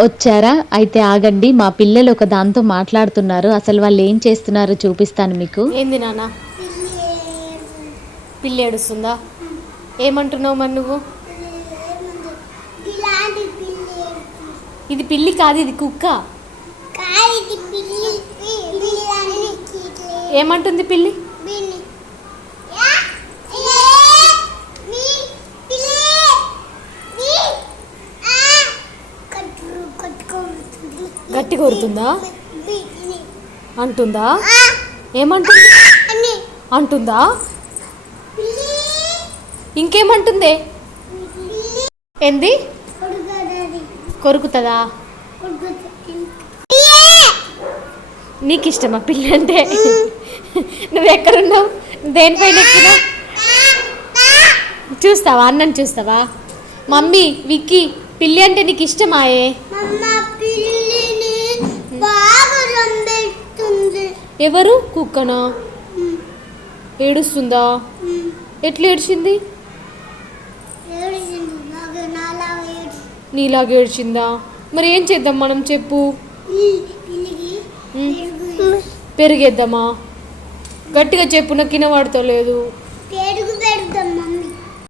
వచ్చారా? అయితే ఆగండి, మా పిల్లలు ఒక దాంతో మాట్లాడుతున్నారు. అసలు వాళ్ళు ఏం చేస్తున్నారో చూపిస్తాను మీకు. ఏంది నాన్న? పిల్లి ఏడుస్తుందా? ఏమంటున్నావు మరి నువ్వు? ఇది పిల్లి కాదు, ఇది కుక్క. ఏమంటుంది పిల్లి? గట్టి కొడుతుందా? అంటుందా? ఏమంటుంది? అంటుందా? ఇంకేమంటుంది? ఏంది? కొరుకుతుందా? నీకు ఇష్టమా పిల్లి అంటే? నువ్వు ఎక్కడున్నావు? దేనిపైన ఎక్కినావు? చూస్తావా? అన్నని చూస్తావా? మమ్మీ, విక్కీ, పిల్లి అంటే నీకు ఇష్టమాయే? ఎవరు? కుక్కనా? ఏడుస్తుందా? ఎట్లా ఏడ్చింది? నీలాగా ఏడ్చిందా? మరి ఏం చేద్దాం మనం, చెప్పు. పెరిగేద్దామా? గట్టిగా చెప్పు, నాకు వినబడతలేదు.